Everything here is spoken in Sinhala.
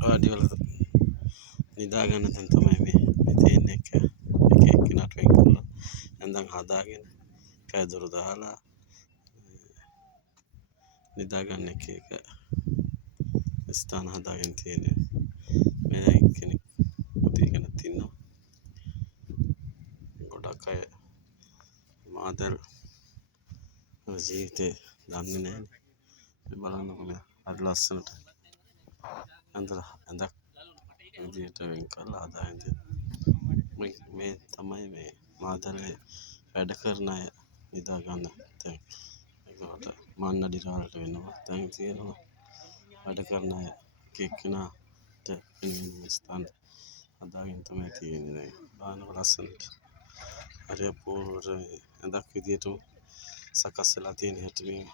වාඩි වෙලා නිදා ගන්න තැන තමයි මේ තියෙන්නේ. එක එක්කෙනාට වෙන් කරලා ඇඳන් හදාගෙන කෑදොර දාලා නිදා ගන්න එක ස්ථාන හදාගෙන තියෙන්නේ. මේ කෙනෙක් උදේගෙනත් ඉන්නවා. ගොඩක් අය මාතර ජීවිතේ දන්නේ නැහැ. මේ බලන්නකො මේ හරි ලස්සනට ඇඳක් විදියට වෙන් කරලා හදාගෙන තියෙන්නේ. මේ තමයි මේ මාතලේ වැඩ කරන අය නිදා ගන්න තැන්. ඒකට මන්නඩි රාළට වෙනවා තැන් තියෙනවා. වැඩ කරන අය එක්කෙනාට වෙන ස්ථාන හදාගෙන තමයි තියෙන්නේ. බලන්නකො ලස්සනට හරි අපූර්වට ඇඳක් විදියටම සකස් වෙලා තියෙන හැටි මේ